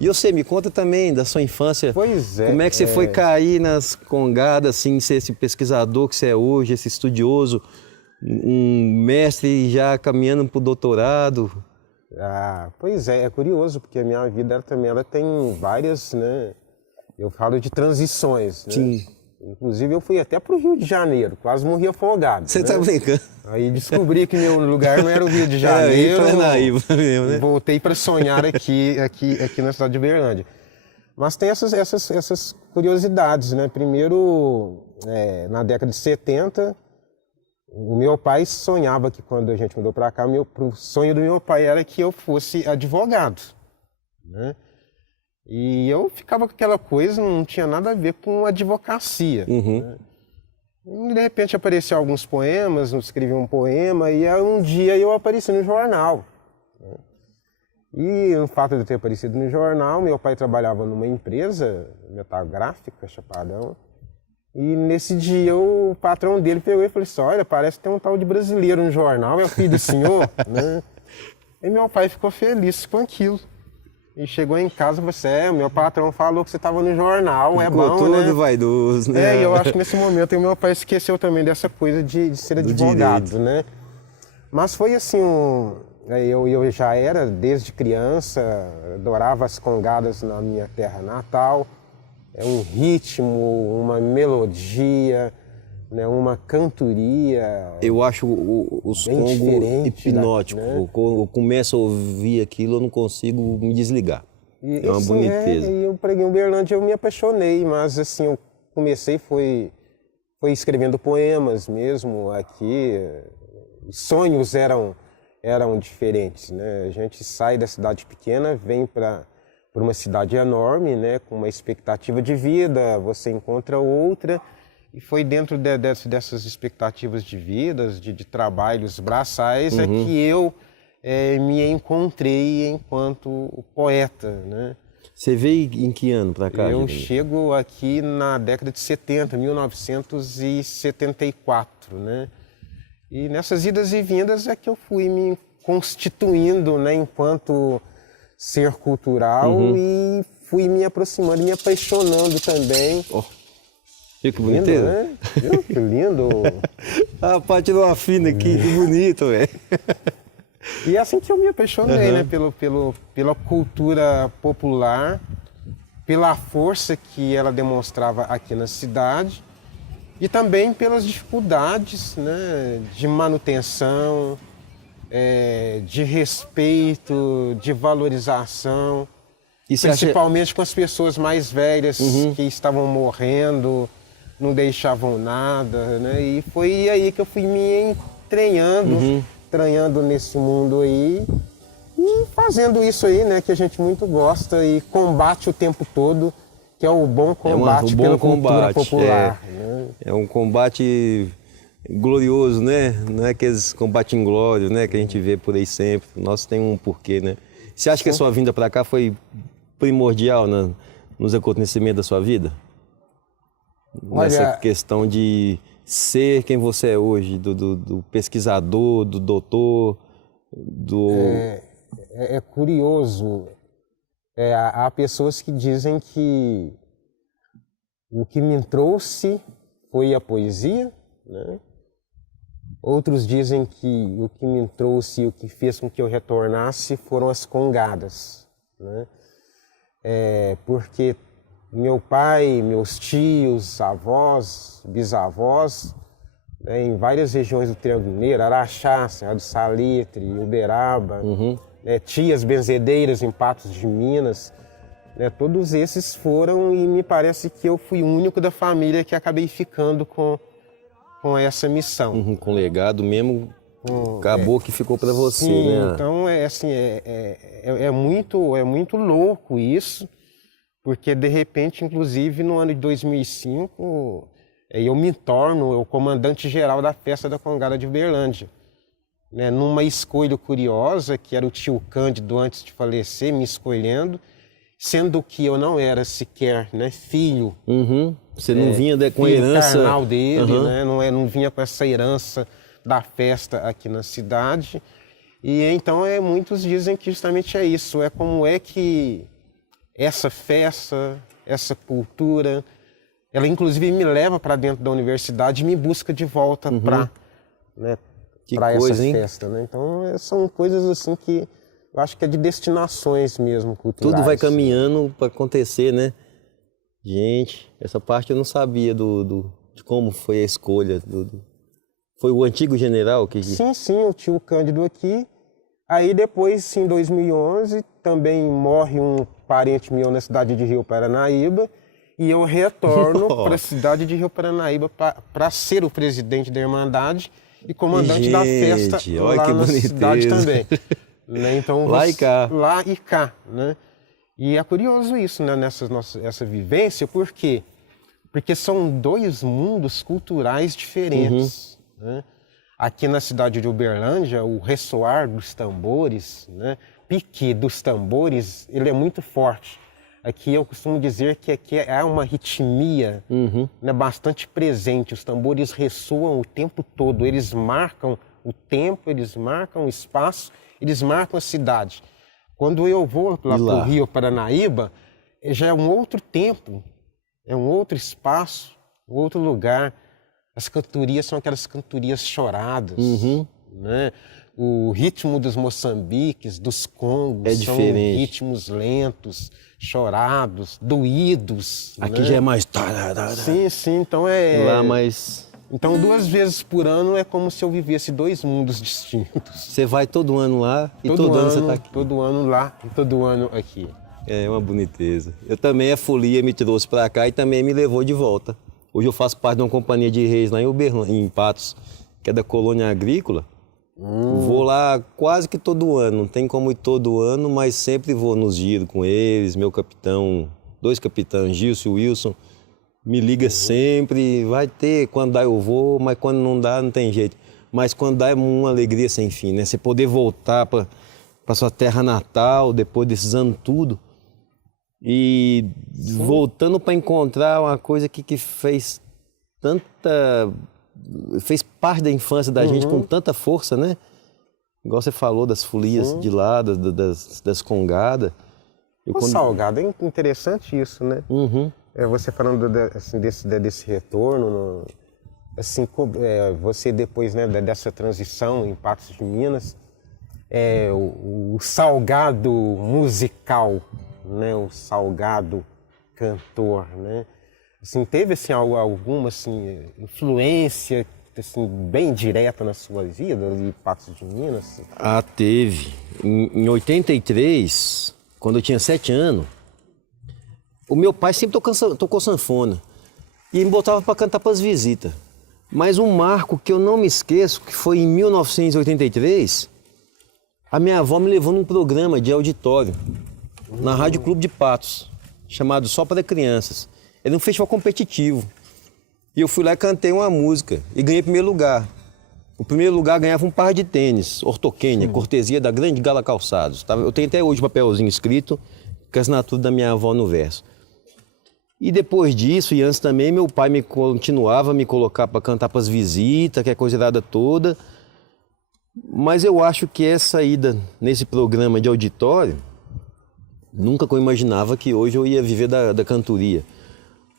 E você, me conta também da sua infância. Pois é. Como é que você foi cair nas congadas, assim, ser esse pesquisador que você é hoje, esse estudioso, um mestre já caminhando para o doutorado? Pois é curioso, porque a minha vida ela tem várias, né? Eu falo de transições, né? Sim. Inclusive eu fui até para o Rio de Janeiro, quase morri afogado. Você né? tá brincando? Aí descobri que meu lugar não era o Rio de Janeiro. Mesmo, né? Voltei para sonhar aqui na cidade de Uberlândia. Mas tem essas curiosidades, né? Primeiro, na década de 70, o meu pai sonhava que quando a gente mudou para cá, o sonho do meu pai era que eu fosse advogado, né? E eu ficava com aquela coisa, não tinha nada a ver com advocacia. Uhum. Né? E de repente apareceram alguns poemas, eu escrevi um poema, e aí um dia eu apareci no jornal. Né? E o fato de eu ter aparecido no jornal, meu pai trabalhava numa empresa metalgráfica, Chapadão, e nesse dia o patrão dele pegou e falou assim, olha, parece que tem um tal de brasileiro no jornal, é o filho do senhor? Né? E meu pai ficou feliz com aquilo. E chegou em casa e falou assim, meu patrão falou que você estava no jornal, é bom, todo né? vaidoso, né? E eu acho que nesse momento o meu pai esqueceu também dessa coisa de ser advogado, né? Mas foi assim, eu já era, desde criança, adorava as congadas na minha terra natal. É um ritmo, uma melodia, né, uma cantoria. Eu acho os congos hipnóticos. Né? Eu começo a ouvir aquilo, eu não consigo me desligar. É uma boniteza. E eu preguei em Uberlândia, eu me apaixonei, mas assim, eu comecei, foi escrevendo poemas mesmo aqui. Os sonhos eram diferentes, né? A gente sai da cidade pequena, vem para uma cidade enorme, né, com uma expectativa de vida, você encontra outra. E foi dentro dessas expectativas de vidas, de trabalhos braçais, que eu me encontrei enquanto poeta, né? Você veio em que ano para cá? Eu chego aqui na década de 70, 1974, né? E nessas idas e vindas é que eu fui me constituindo, né, enquanto ser cultural e fui me aproximando, me apaixonando também. Que boniteza. Né? Que lindo. A parte tirou uma fina aqui, que bonito, velho. E é assim que eu me apaixonei, né? Pela cultura popular, pela força que ela demonstrava aqui na cidade e também pelas dificuldades, né, de manutenção, de respeito, de valorização, principalmente com as pessoas mais velhas que estavam morrendo, não deixavam nada, né? E foi aí que eu fui me entranhando nesse mundo aí e fazendo isso aí, né, que a gente muito gosta e combate o tempo todo, que é o bom combate pela cultura popular. Né? É um combate glorioso, né? Não é aqueles combates inglórios, né, que a gente vê por aí sempre. Nossa, tem um porquê, né? Você acha que a sua vinda para cá foi primordial nos acontecimentos da sua vida? Nessa questão de ser quem você é hoje, do pesquisador, do doutor, É curioso. Há pessoas que dizem que o que me trouxe foi a poesia, né? Outros dizem que o que me trouxe e o que fez com que eu retornasse foram as congadas, né? Porque meu pai, meus tios, avós, bisavós, né, em várias regiões do Triângulo Mineiro, Araxá, Serra do Salitre, Uberaba, né, tias benzedeiras em Patos de Minas, né, todos esses foram e me parece que eu fui o único da família que acabei ficando com essa missão. Com legado mesmo, acabou que ficou para você, sim, né? Então é muito louco isso, porque de repente, inclusive no ano de 2005, eu me torno o comandante-geral da festa da Congada de Uberlândia, né, numa escolha curiosa, que era o tio Cândido antes de falecer, me escolhendo, sendo que eu não era sequer, né, filho. Você não vinha com a herança carnal dele, né, não vinha com essa herança da festa aqui na cidade. E então muitos dizem que justamente é isso, como é que essa festa, essa cultura, ela inclusive me leva para dentro da universidade e me busca de volta para, né, para essa festa, né? Então são coisas assim que eu acho que é de destinações mesmo culturais. Tudo vai caminhando para acontecer, né? Gente, essa parte eu não sabia de como foi a escolha. Foi o antigo general que... Sim, o tio Cândido aqui. Aí depois, em 2011, também morre um parente meu na cidade de Rio Paranaíba e eu retorno para a cidade de Rio Paranaíba para ser o presidente da Irmandade e comandante da festa lá na cidade também. Né? Então, lá e cá. Lá e cá, né? E é curioso isso, né? Essa vivência, por quê? Porque são dois mundos culturais diferentes, né? Aqui na cidade de Uberlândia, o ressoar dos tambores, né? Pique dos tambores, ele é muito forte. Aqui eu costumo dizer que aqui é uma ritmia, né, bastante presente. Os tambores ressoam o tempo todo, eles marcam o tempo, eles marcam o espaço, eles marcam a cidade. Quando eu vou lá para o Rio Paranaíba, já é um outro tempo, é um outro espaço, outro lugar. As cantorias são aquelas cantorias choradas, né? O ritmo dos moçambiques, dos congos, são ritmos lentos, chorados, doídos. Aqui, né? já é mais... Sim, então é... Lá mais... Então 2 vezes por ano é como se eu vivesse 2 mundos distintos. Você vai todo ano lá e todo ano você está aqui. Todo ano lá e todo ano aqui. É uma boniteza. Eu também, a folia me trouxe para cá e também me levou de volta. Hoje eu faço parte de uma companhia de reis lá em Uberlândia, em Patos, que é da colônia agrícola. Vou lá quase que todo ano, não tem como ir todo ano, mas sempre vou nos giros com eles, meu capitão, 2 capitães, Gilson e Wilson, me liga sempre, vai ter, quando dá eu vou, mas quando não dá não tem jeito. Mas quando dá é uma alegria sem fim, né? Você poder voltar para sua terra natal, depois desses anos tudo, e voltando para encontrar uma coisa que fez parte da infância da gente com tanta força, né? Igual você falou das folias de lá, das congadas. Salgado, é interessante isso, né? Você falando assim, desse retorno, assim, você depois, né, dessa transição em Patos de Minas, o salgado musical, né? O salgado cantor, né? Assim, teve assim, alguma assim, influência assim, bem direta na sua vida de Patos de Minas? Ah, teve. Em 83, quando eu tinha 7 anos, o meu pai sempre tocou sanfona e me botava para cantar para as visitas. Mas um marco que eu não me esqueço, que foi em 1983, a minha avó me levou num programa de auditório na Rádio Clube de Patos, chamado Só para Crianças. Era um festival competitivo. E eu fui lá e cantei uma música e ganhei primeiro lugar. O primeiro lugar ganhava um par de tênis, ortoquênia, cortesia da Grande Gala Calçados. Eu tenho até hoje um papelzinho escrito com a assinatura da minha avó no verso. E depois disso, e antes também, meu pai continuava a me colocar para cantar para as visitas, que é coisa errada toda. Mas eu acho que essa ida nesse programa de auditório, nunca que eu imaginava que hoje eu ia viver da cantoria.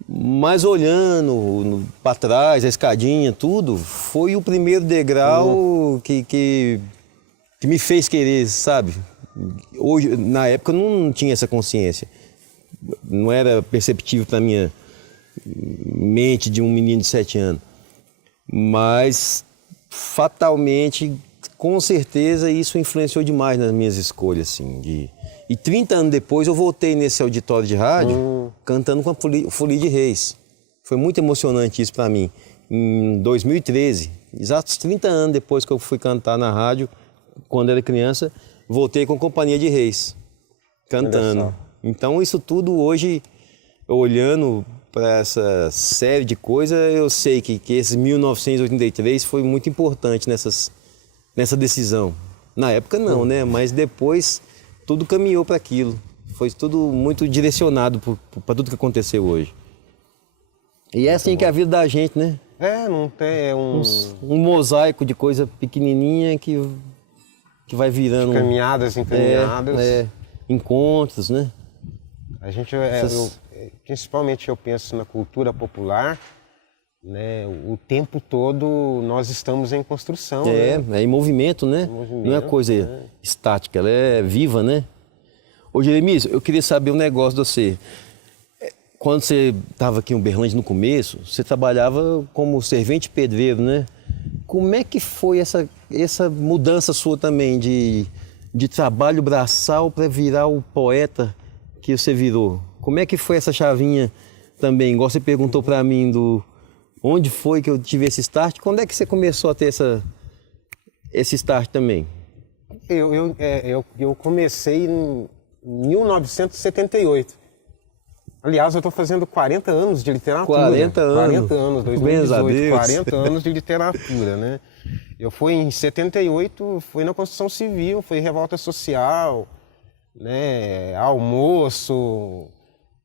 Mas olhando para trás, a escadinha, tudo, foi o primeiro degrau que me fez querer, sabe? Hoje, na época, eu não tinha essa consciência. Não era perceptível para minha mente de um menino de 7 anos. Mas, fatalmente, com certeza, isso influenciou demais nas minhas escolhas, assim, E 30 anos depois eu voltei nesse auditório de rádio cantando com a Folia de Reis. Foi muito emocionante isso para mim. Em 2013, exatos 30 anos depois que eu fui cantar na rádio, quando era criança, voltei com a Companhia de Reis, cantando. Então isso tudo hoje, olhando para essa série de coisas, eu sei que esse 1983 foi muito importante nessa decisão. Na época não, né? Mas depois tudo caminhou para aquilo. Foi tudo muito direcionado para tudo que aconteceu hoje. E é assim que é a vida da gente, né? Não tem um mosaico de coisa pequenininha que vai virando... Caminhadas encaminhadas. Encontros, né? A gente, principalmente eu penso na cultura popular, né? O tempo todo nós estamos em construção. É em movimento, né? Não é coisa estática, ela é viva, né? Ô Jeremias, eu queria saber um negócio de você. Quando você estava aqui em Uberlândia no começo, você trabalhava como servente pedreiro, né? Como é que foi essa mudança sua também de trabalho braçal para virar o poeta que você virou? Como é que foi essa chavinha também? Igual você perguntou para mim onde foi que eu tive esse start, quando é que você começou a ter esse start também? Eu comecei em 1978. Aliás, eu estou fazendo 40 anos de literatura. 40 anos. 40 anos, 2018, 40 anos de literatura, né? Eu fui em 78, fui na construção civil, foi revolta social, né? Almoço,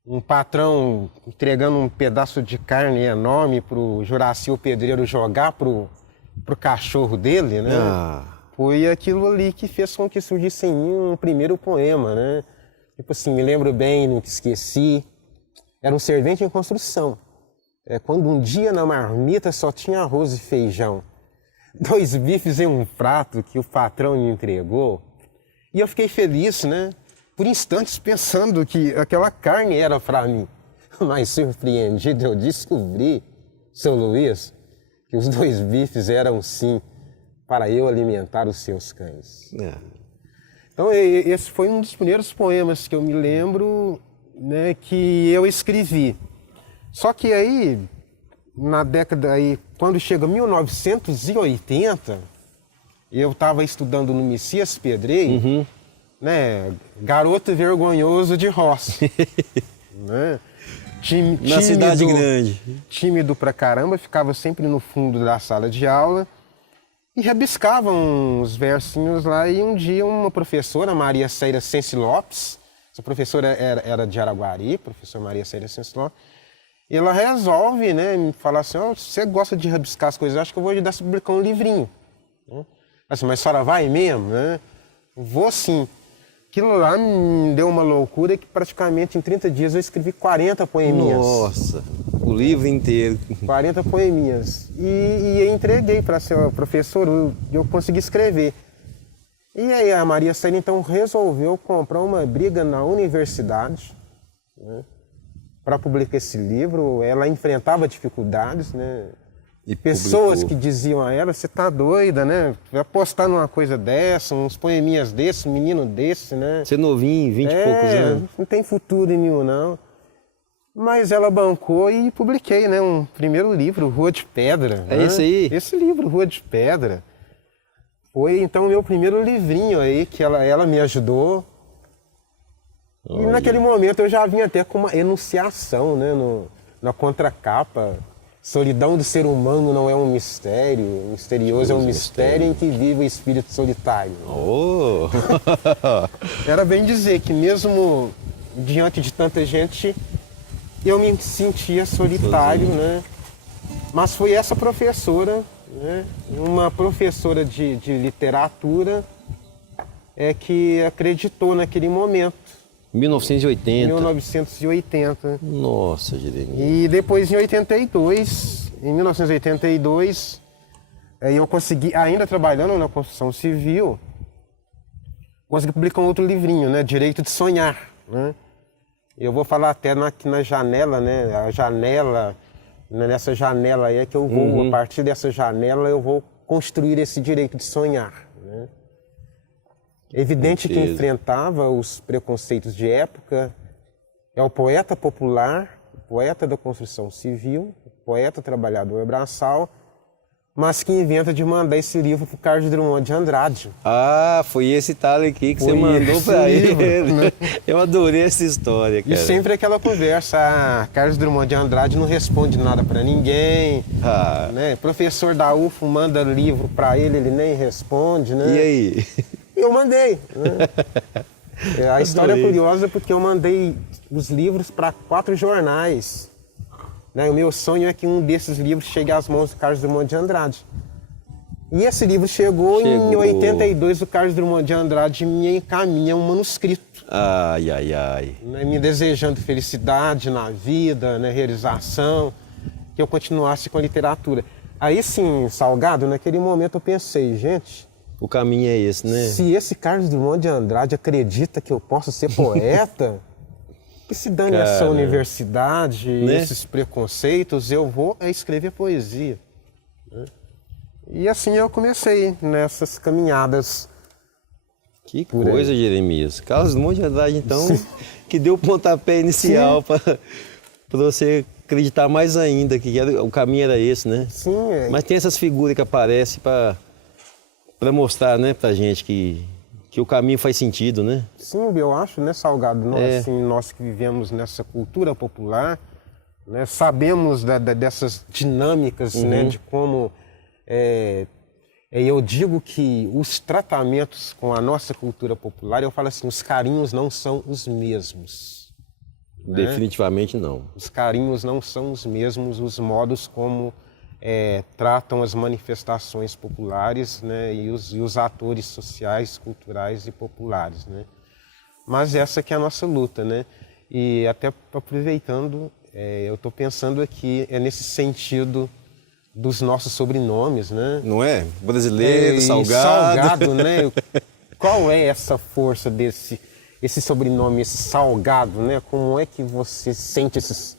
um patrão entregando um pedaço de carne enorme para o Juraci o pedreiro jogar pro cachorro dele, né? Foi aquilo ali que fez com que surgisse em mim um primeiro poema, né? Tipo assim, me lembro bem, nunca esqueci. Era um servente em construção. Quando um dia na marmita só tinha arroz e feijão. 2 bifes em um prato que o patrão me entregou. E eu fiquei feliz, né? Por instantes pensando que aquela carne era para mim. Mas surpreendido eu descobri, seu Luiz, que os 2 bifes eram sim para eu alimentar os seus cães. Então esse foi um dos primeiros poemas que eu me lembro, né, que eu escrevi. Só que aí, na década aí, quando chega 1980, eu estava estudando no Messias Pedreiro, né, garoto vergonhoso de roça, né? Na cidade grande. Tímido pra caramba, ficava sempre no fundo da sala de aula e rabiscava uns versinhos lá. E um dia uma professora, Maria Célia Sense Lopes, essa professora era de Araguari, professora Maria Célia Sense Lopes, e ela resolve, né, me falar assim: você gosta de rabiscar as coisas, eu acho que eu vou ajudar a publicar um livrinho. Assim, mas a senhora vai mesmo, né? Vou sim. Aquilo lá me deu uma loucura que praticamente em 30 dias eu escrevi 40 poeminhas. Nossa, o livro inteiro. 40 poeminhas. E eu entreguei para ser professor, eu consegui escrever. E aí a Maria Célia então resolveu comprar uma briga na universidade, né, para publicar esse livro. Ela enfrentava dificuldades, né? E pessoas publicou. Que diziam a ela: você tá doida, né? Vai apostar numa coisa dessa, uns poeminhas desse, um menino desse, né? Você novinho, 20 e poucos anos. Não tem futuro em nenhum, não. Mas ela bancou e publiquei, né, um primeiro livro, Rua de Pedra. É esse aí? Esse livro, Rua de Pedra. Foi então o meu primeiro livrinho aí, que ela me ajudou. Olha. E naquele momento eu já vinha até com uma enunciação, né, na contracapa. Solidão do ser humano não é um mistério, misterioso é um mistério em que vive o espírito solitário. Oh. Era bem dizer que mesmo diante de tanta gente, eu me sentia solitário, né? Mas foi essa professora, né, uma professora de literatura, que acreditou naquele momento. 1980. 1980. Nossa, Jeremias. E depois em 1982, eu consegui, ainda trabalhando na construção civil, consegui publicar um outro livrinho, né? Direito de Sonhar, né? Eu vou falar até aqui na janela, né? A janela, nessa janela aí é que eu vou, a partir dessa janela eu vou construir esse direito de sonhar, né? Evidente que enfrentava os preconceitos de época. É o poeta popular, o poeta da construção civil, o poeta trabalhador braçal, mas que inventa de mandar esse livro para o Carlos Drummond de Andrade. Ah, foi esse talo aqui que você mandou para ele. Né? Eu adorei essa história, cara. E sempre aquela conversa: Carlos Drummond de Andrade não responde nada para ninguém, né? Professor da UFO manda livro para ele nem responde, né? E aí? Eu mandei, né? A história é curiosa porque eu mandei os livros para 4 jornais, né? O meu sonho é que um desses livros chegue às mãos do Carlos Drummond de Andrade. E esse livro chegou em Chegou. 82, o Carlos Drummond de Andrade me encaminha um manuscrito, Ai, ai, ai. né, me desejando felicidade na vida, né, realização, que eu continuasse com a literatura. Aí sim, Salgado, naquele momento eu pensei, gente, O caminho é esse, né? se esse Carlos Drummond de Andrade acredita que eu posso ser poeta, que se dane essa Cara, universidade, né? esses preconceitos, eu vou escrever poesia. Né? E assim eu comecei nessas caminhadas. Que Por aí. coisa, Jeremias. Carlos Drummond de Andrade, então, que deu o pontapé inicial para você acreditar mais ainda que o caminho era esse, né? Sim, Mas tem essas figuras que aparecem para mostrar, né, pra gente que o caminho faz sentido, né? sim, eu acho, né, Salgado, nós, É. assim, nós que vivemos nessa cultura popular, né, sabemos dessas dinâmicas, né, de como eu digo que os tratamentos com a nossa cultura popular, eu falo assim, os carinhos não são os mesmos. Definitivamente não. Os carinhos não são os mesmos, os modos como tratam as manifestações populares, né, e os atores sociais, culturais e populares, né. Mas essa que é a nossa luta, né. E até aproveitando, eu estou pensando aqui nesse sentido dos nossos sobrenomes, né. Não é? Brasileiro, E salgado. Salgado, né. Qual é essa força esse sobrenome, esse Salgado, né? Como é que você sente esse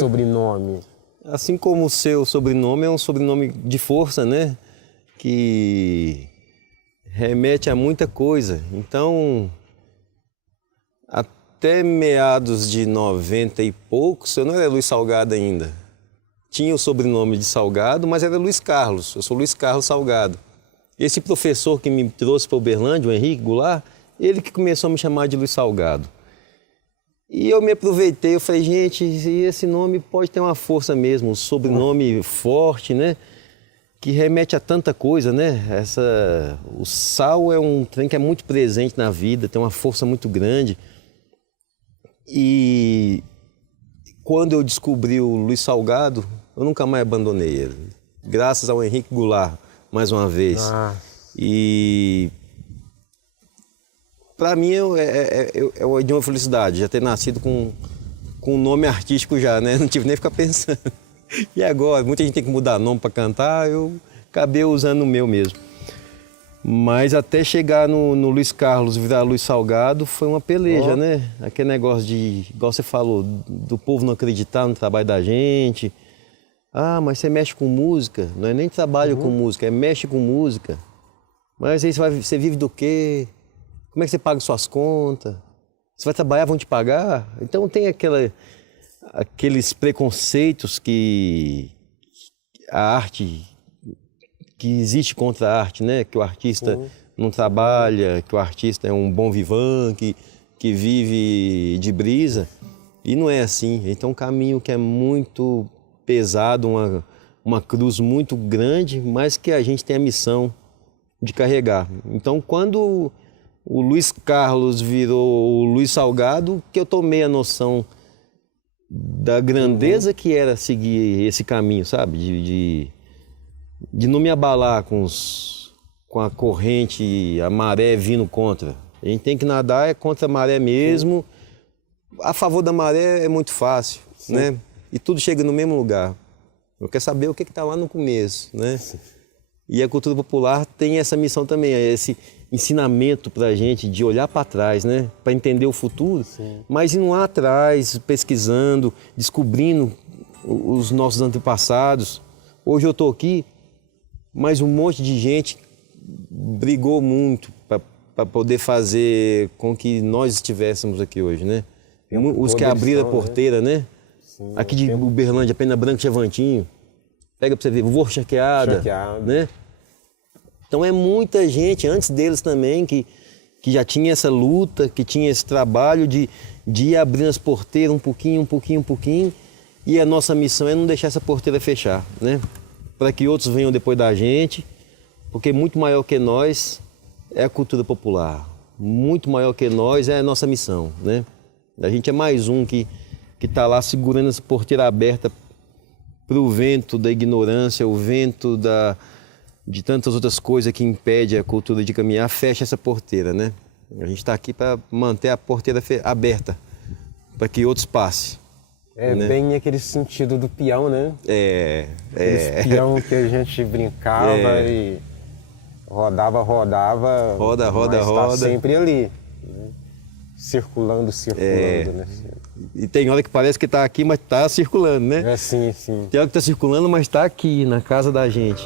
sobrenome? Assim como o seu sobrenome é um sobrenome de força, né? Que remete a muita coisa. Então, até meados de 90 e poucos, eu não era Luiz Salgado ainda. Tinha o sobrenome de Salgado, mas era Luiz Carlos. Eu sou Luiz Carlos Salgado. Esse professor que me trouxe para Uberlândia, o Henrique Goulart, ele que começou a me chamar de Luiz Salgado. E eu me aproveitei, eu falei, gente, esse nome pode ter uma força mesmo, um sobrenome forte, né? Que remete a tanta coisa, né? O sal é um trem que é muito presente na vida, tem uma força muito grande. E quando eu descobri o Luiz Salgado, eu nunca mais abandonei ele. Graças ao Henrique Goulart, mais uma vez. E para mim é de uma felicidade já ter nascido com um nome artístico já, né? Não tive nem que ficar pensando. E agora? Muita gente tem que mudar nome para cantar, eu acabei usando o meu mesmo. Mas até chegar no Luiz Carlos, virar Luiz Salgado, foi uma peleja, né? Aquele negócio de, igual você falou, do povo não acreditar no trabalho da gente. Ah, mas você mexe com música? Não é nem trabalho com música, é mexe com música. Mas aí você vive do quê? Como é que você paga suas contas? Você vai trabalhar, vão te pagar? Então tem aqueles preconceitos que a arte, que existe contra a arte, né? Que o artista não trabalha, que o artista é um bom vivant, que vive de brisa. E não é assim. Então é um caminho que é muito pesado, uma cruz muito grande, mas que a gente tem a missão de carregar. Então quando o Luiz Carlos virou o Luiz Salgado, que eu tomei a noção da grandeza que era seguir esse caminho, sabe? De não me abalar com a corrente, a maré vindo contra. A gente tem que nadar contra a maré mesmo. A favor da maré é muito fácil, né? E tudo chega no mesmo lugar. Eu quero saber o que está lá no começo, né? E a cultura popular tem essa missão também, esse ensinamento para a gente de olhar para trás, né? Para entender o futuro, mas indo lá atrás, pesquisando, descobrindo os nossos antepassados. Hoje eu estou aqui, mas um monte de gente brigou muito para poder fazer com que nós estivéssemos aqui hoje, né? Os que abriram a porteira, né? Sim, aqui de Uberlândia, Pena Branca, Chevantinho. Pega para você ver, Vovô Charqueada, né? Então é muita gente antes deles também que já tinha essa luta, que tinha esse trabalho de ir abrindo as porteiras um pouquinho. E a nossa missão é não deixar essa porteira fechar, né? Para que outros venham depois da gente, porque muito maior que nós é a cultura popular. Muito maior que nós é a nossa missão, né? A gente é mais um que está lá segurando essa porteira aberta para o vento da ignorância, o vento de tantas outras coisas que impedem a cultura de caminhar, fecha essa porteira, né? A gente está aqui para manter a porteira aberta, para que outros passem. É bem aquele sentido do peão, né? Esse peão que a gente brincava e rodava, roda, mas roda. Tá sempre ali, né? Circulando, né? E tem hora que parece que está aqui, mas está circulando, né? Sim. Tem hora que está circulando, mas está aqui, na casa da gente.